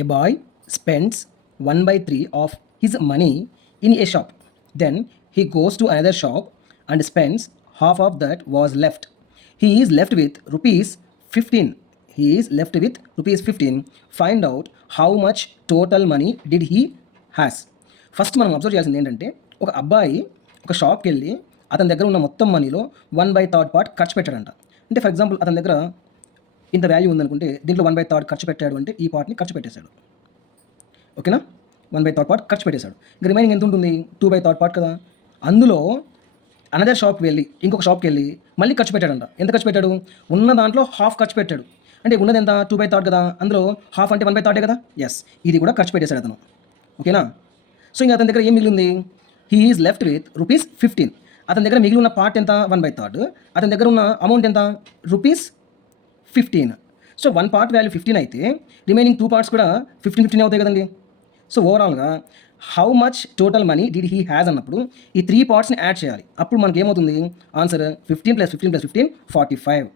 A boy spends 1/3 of his money in a shop. Then he goes to another shop and spends half of that was left. He is left with rupees 15. He is left with rupees 15. Find out how much total money did he has. First మనం observe చేయాల్సింది ఏంటంటే, ఒక అబ్బాయి ఒక షాప్కి వెళ్ళి అతని దగ్గర ఉన్న మొత్తం మనీలో 1/3 పార్ట్ ఖర్చు పెట్టాడంట. అంటే ఫర్ ఎగ్జాంపుల్ అతని దగ్గర ఇంత వాల్యూ ఉందనుకుంటే దీంట్లో 1/3 ఖర్చు పెట్టాడు అంటే ఈ పార్ట్ని ఖర్చు పెట్టేశాడు. ఓకేనా, 1/3 పార్ట్ ఖర్చు పెట్టేశాడు. ఇంకా రిమైనింగ్ ఎంత ఉంటుంది? 2/3 పార్ట్ కదా. అందులో అనదర్ షాప్కి వెళ్ళి ఇంకొక షాప్కి వెళ్ళి మళ్ళీ ఖర్చు పెట్టాడంట. ఎంత ఖర్చు పెట్టాడు? ఉన్న దాంట్లో హాఫ్ ఖర్చు పెట్టాడు. అంటే ఉన్నది ఎంత? 2/3 కదా. అందులో హాఫ్ అంటే 1/3 కదా. ఎస్, ఇది కూడా ఖర్చు పెట్టేశాడు అతను. ఓకేనా. సో ఇంకా అతని దగ్గర ఏం మిగిలింది? He is left with rupees 15. అతని దగ్గర మిగిలి ఉన్న పార్ట్ ఎంత? 1/3. అతని దగ్గర ఉన్న అమౌంట్ ఎంత? Rupees 15. So one part value 15 అయితే రిమైనింగ్ 2 పార్ట్స్ కూడా 15 అవుతాయి కదండి. సో ఓవరాల్గా how much total money did he has అన్నప్పుడు ఈ 3 పార్ట్స్ని యాడ్ చేయాలి. అప్పుడు మనకి ఏమవుతుంది? ఆన్సర్ 15 + 15 + 15 45.